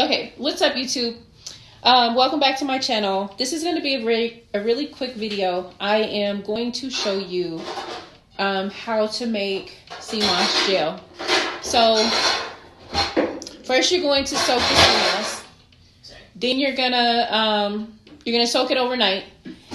Okay, what's up, YouTube? Welcome back to my channel. This is going to be a really quick video. I am going to show you how to make sea moss gel. So first, you're going to soak the sea moss. Then you're gonna soak it overnight,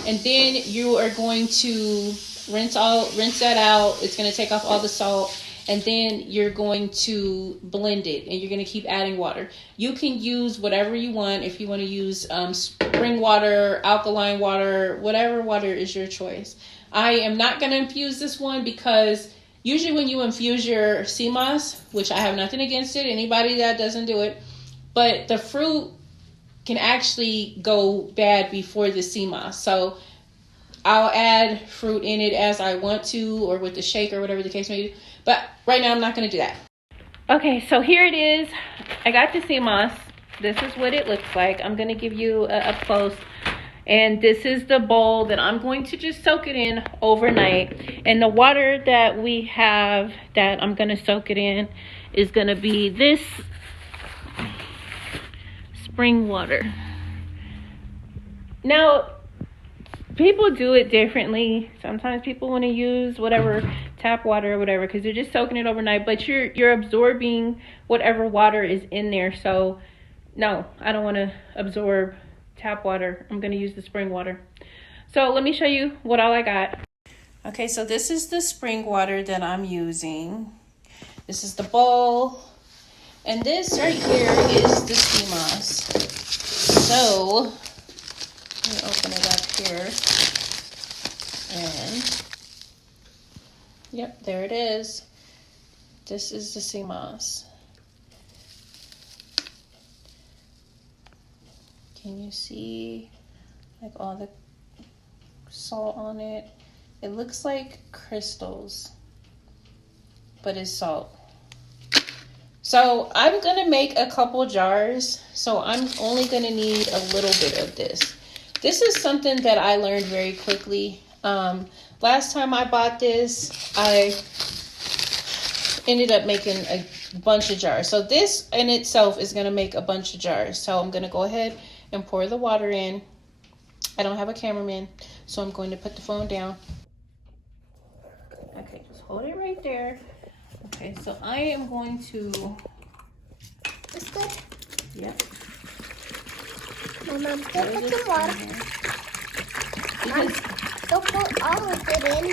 and then you are going to rinse that out. It's going to take off all the salt. And then you're going to blend it, and you're going to keep adding water. You can use whatever you want. If you want to use spring water, alkaline water, whatever water is your choice. I am not going to infuse this one because usually when you infuse your sea moss, which I have nothing against it, anybody that doesn't do it, but the fruit can actually go bad before the sea moss. So I'll add fruit in it as I want to, or with the shake or whatever the case may be. But right now I'm not going to do that. Okay, so here it is. I got the sea moss. This is what it looks like. I'm going to give you up close. And this is the bowl that I'm going to just soak it in overnight. And the water that we have that I'm going to soak it in is going to be this spring water. Now, people do it differently. Sometimes people want to use whatever tap water or whatever because they're just soaking it overnight, but you're absorbing whatever water is in there. So no, I don't want to absorb tap water. I'm going to use the spring water. So let me show you what all I got. Okay, so this is the spring water that I'm using. This is the bowl, and this right here is the sea moss. So let me open it up here. And yep, there it is. This is the sea moss. Can you see like all the salt on it? It looks like crystals, but it's salt. So I'm gonna make a couple jars. So I'm only gonna need a little bit of this. This is something that I learned very quickly. Last time I bought this, I ended up making a bunch of jars. So this in itself is going to make a bunch of jars. So I'm going to go ahead and pour the water in. I don't have a cameraman, so I'm going to put the phone down. Okay, just hold it right there. Okay, so I am going to... That's good. Yep. Mama, put the water. Don't put all of it in.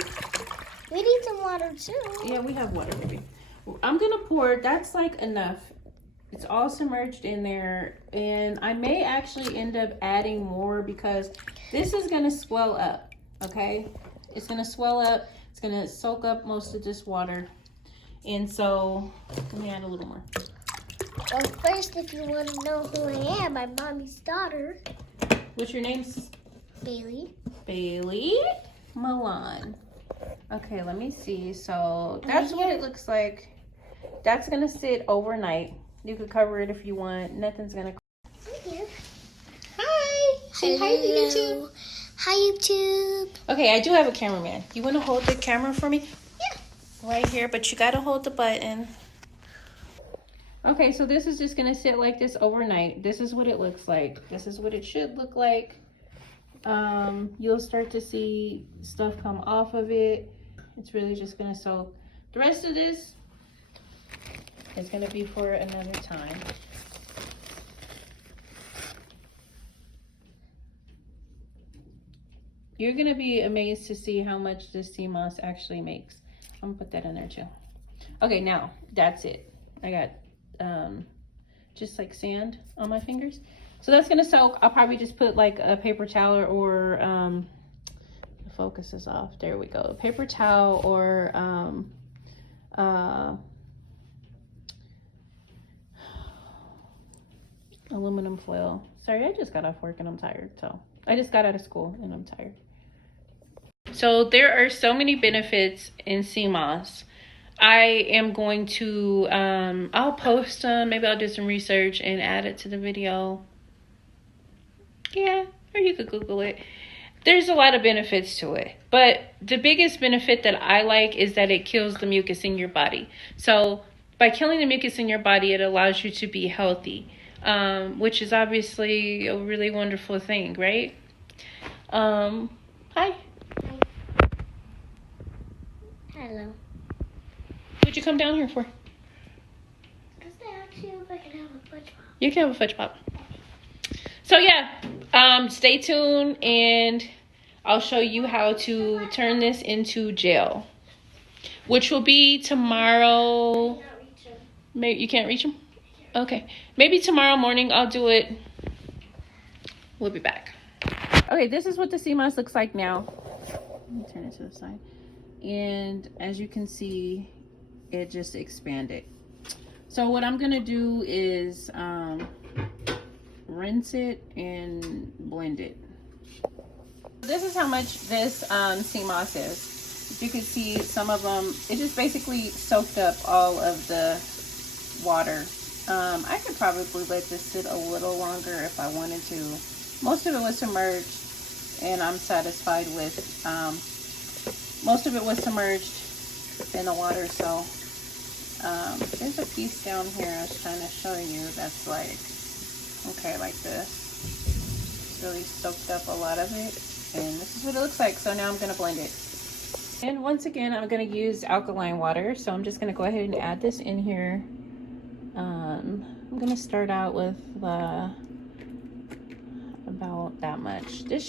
We need some water too. Yeah, we have water, baby. I'm gonna pour, that's like enough. It's all submerged in there, and I may actually end up adding more because this is gonna swell up, okay? It's gonna swell up, it's gonna soak up most of this water. And so, let me add a little more. Well, first, if you want to know who I am, I'm Mommy's daughter. What's your name? Bailey. Bailey Milan. Okay, let me see. So that's what it looks like. That's gonna sit overnight. You could cover it if you want. Nothing's gonna. Here. Hi. Say hi to YouTube. Hi YouTube. Okay, I do have a cameraman. You want to hold the camera for me? Yeah. Right here, but you gotta hold the button. Okay, so this is just gonna sit like this overnight. This is what it looks like. This is what it should look like. You'll start to see stuff come off of it. It's really just gonna soak. The rest of this is gonna be for another time. You're gonna be amazed to see how much this sea moss actually makes. I'm gonna put that in there too. Okay, now that's it. I got just like sand on my fingers. So that's gonna soak. I'll probably just put like a paper towel or the focus is off. There we go. A paper towel or aluminum foil. Sorry, I just got off work and I'm tired. So I just got out of school and I'm tired. So there are so many benefits in sea moss. I am going to I'll post them. Maybe I'll do some research and add it to the video. Yeah, or you could Google it. There's a lot of benefits to it, but the biggest benefit that I like is that it kills the mucus in your body. So by killing the mucus in your body, it allows you to be healthy. which is obviously a really wonderful thing, right? Hi. Hello. What'd you come down here for? Because they asked you if I can have a fudge pop. You can have a fudge pop. So yeah, stay tuned and I'll show you how to turn this into gel, which will be tomorrow. Maybe you can't reach them? Okay. Maybe tomorrow morning I'll do it. We'll be back. Okay, this is what the sea moss looks like now. Let me turn it to the side. And as you can see, it just expanded. So what I'm gonna do is rinse it and blend it. This is how much this sea moss is. As you can see, some of them, it just basically soaked up all of the water. I could probably let this sit a little longer if I wanted to. Most of it was submerged, and I'm satisfied with most of it was submerged in the water. So there's a piece down here I was trying to show you that's like, okay, like this. It's really soaked up a lot of it, and this is what it looks like. So now I'm going to blend it. And once again, I'm going to use alkaline water. So I'm just going to go ahead and add this in here. I'm going to start out with about that much. That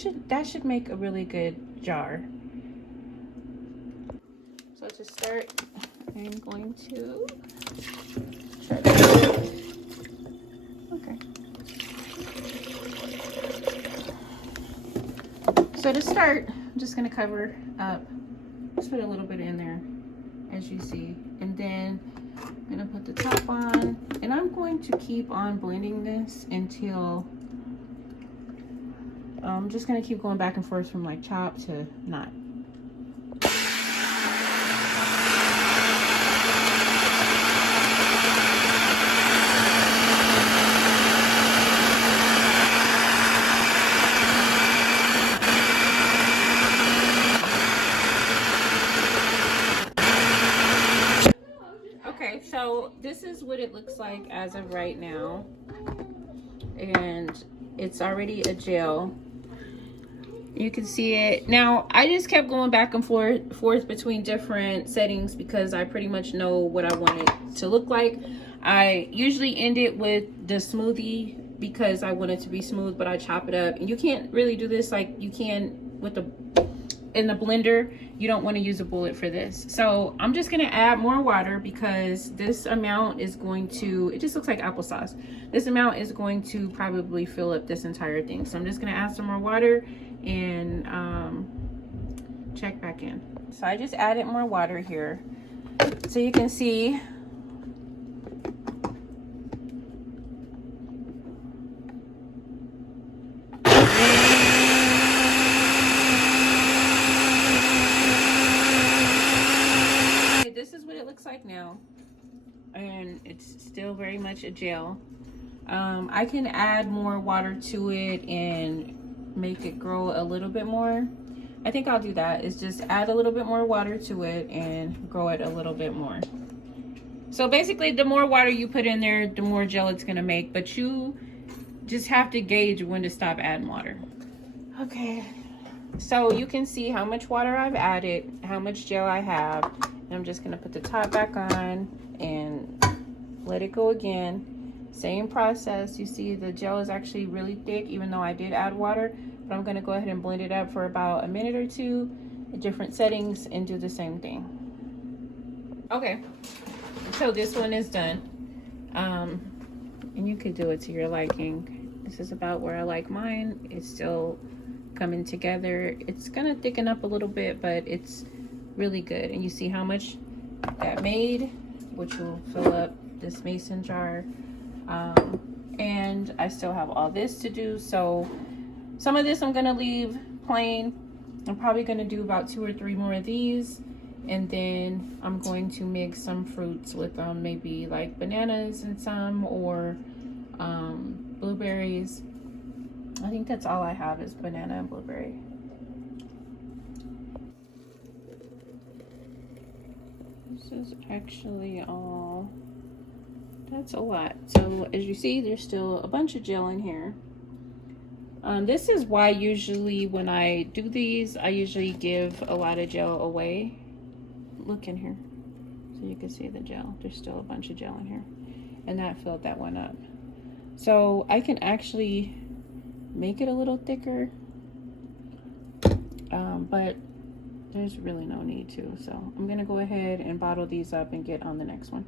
should make a really good jar. So to start, I'm going to try that. Okay. So to start, I'm just going to cover up. Just put a little bit in there, as you see, and then I'm going to put the top on, and I'm going to keep on blending this until I'm just going to keep going back and forth from like chop to not. Okay, so this is what it looks like as of right now, and it's already a gel. You can see it now. I just kept going back and forth between different settings because I pretty much know what I want it to look like. I usually end it with the smoothie because I want it to be smooth, but I chop it up, and you can't really do this like you can with in the blender. You don't want to use a bullet for this. So I'm just going to add more water because this amount is going to, it just looks like applesauce. This amount is going to probably fill up this entire thing. So I'm just going to add some more water and check back in. So I just added more water here. So you can see like now, and it's still very much a gel. I can add more water to it and make it grow a little bit more. I think I'll do that, is just add a little bit more water to it and grow it a little bit more. So basically, the more water you put in there, the more gel it's gonna make, but you just have to gauge when to stop adding water. Okay, so you can see how much water I've added, how much gel I have. I'm just gonna put the top back on and let it go again. Same process. You see the gel is actually really thick even though I did add water, but I'm gonna go ahead and blend it up for about a minute or two at different settings and do the same thing. Okay, so this one is done. And you could do it to your liking. This is about where I like mine. It's still coming together. It's gonna thicken up a little bit, but it's really good. And you see how much that made, which will fill up this mason jar. And I still have all this to do, so some of this I'm gonna leave plain. I'm probably gonna do about 2 or 3 more of these, and then I'm going to mix some fruits with maybe like bananas and some, or blueberries. I think that's all I have is banana and blueberry. This is actually all That's a lot. So as you see, there's still a bunch of gel in here. This is why usually when I do these, I usually give a lot of gel away. Look in here. So you can see the gel. There's still a bunch of gel in here. And that filled that one up. So I can actually make it a little thicker. But there's really no need to. So I'm going to go ahead and bottle these up and get on the next one.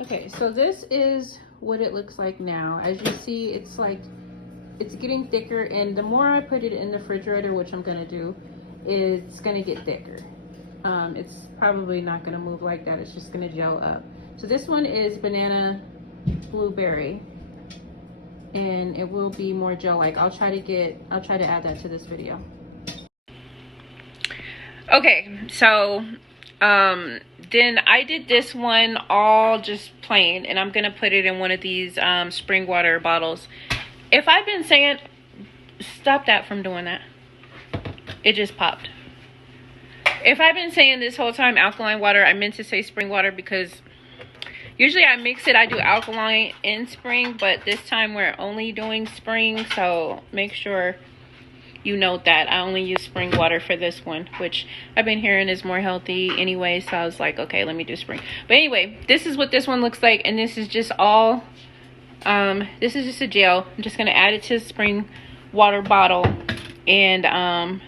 Okay, so this is what it looks like now. As you see, it's like it's getting thicker, and the more I put it in the refrigerator, which I'm gonna do, it's gonna get thicker. It's probably not gonna move like that. It's just gonna gel up. So this one is banana blueberry, and it will be more gel-like. I'll try to add that to this video. Okay, so then I did this one all just plain, and I'm gonna put it in one of these spring water bottles. If I've been saying, stop that from doing that. It just popped. If I've been saying this whole time alkaline water, I meant to say spring water, because usually I mix it. I do alkaline and spring, but this time we're only doing spring, so make sure you note that I only use spring water for this one, which I've been hearing is more healthy anyway. So I was like, okay, let me do spring. But anyway, this is what this one looks like, and this is just all this is just a gel. I'm just gonna add it to the spring water bottle, and I'm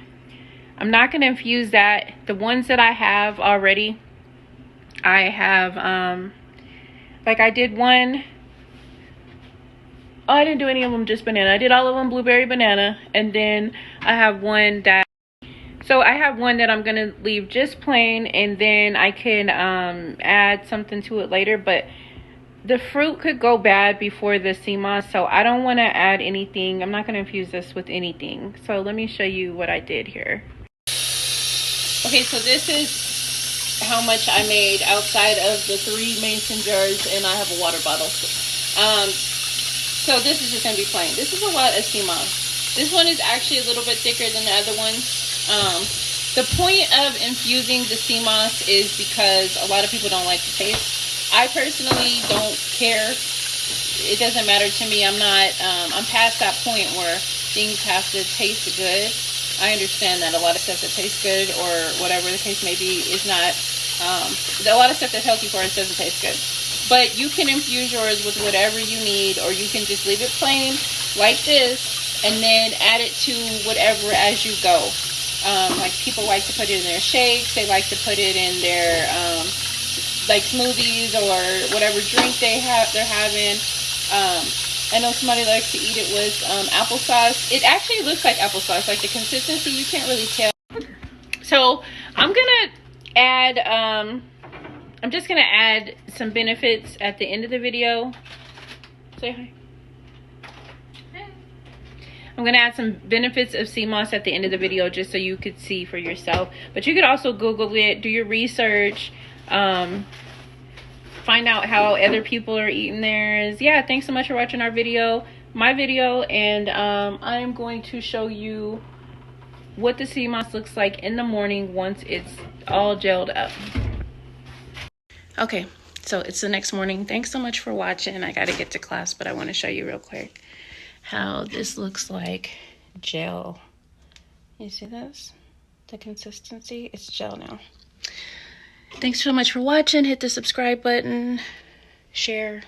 not gonna infuse that. The ones that I have already, I have like I did one. Oh, I didn't do any of them just banana. I did all of them blueberry banana, and then I have one that, so I have one that I'm gonna leave just plain, and then I can add something to it later. But the fruit could go bad before the sea moss, so I don't want to add anything. I'm not gonna infuse this with anything. So let me show you what I did here. Okay, so this is how much I made outside of the 3 mason jars, and I have a water bottle. So this is just gonna be plain. This is a lot of sea moss. This one is actually a little bit thicker than the other ones. The point of infusing the sea moss is because a lot of people don't like the taste. I personally don't care. It doesn't matter to me. I'm past that point where things have to taste good. I understand that a lot of stuff that tastes good, or whatever the case may be, is not, a lot of stuff that's healthy for us doesn't taste good. But you can infuse yours with whatever you need, or you can just leave it plain like this, and then add it to whatever as you go. Like people like to put it in their shakes. They like to put it in their like smoothies or whatever drink they're having. I know somebody likes to eat it with applesauce. It actually looks like applesauce. Like the consistency, you can't really tell. So I'm gonna add I'm just gonna add some benefits at the end of the video. Say hi. Hey. I'm gonna add some benefits of sea moss at the end of the video, just so you could see for yourself. But you could also Google it, do your research, find out how other people are eating theirs. Yeah, thanks so much for watching my video, and I'm going to show you what the sea moss looks like in the morning once it's all gelled up. Okay, so it's the next morning. Thanks so much for watching. I gotta get to class, but I want to show you real quick how this looks like gel. You see this? The consistency? It's gel now. Thanks so much for watching. Hit the subscribe button, share.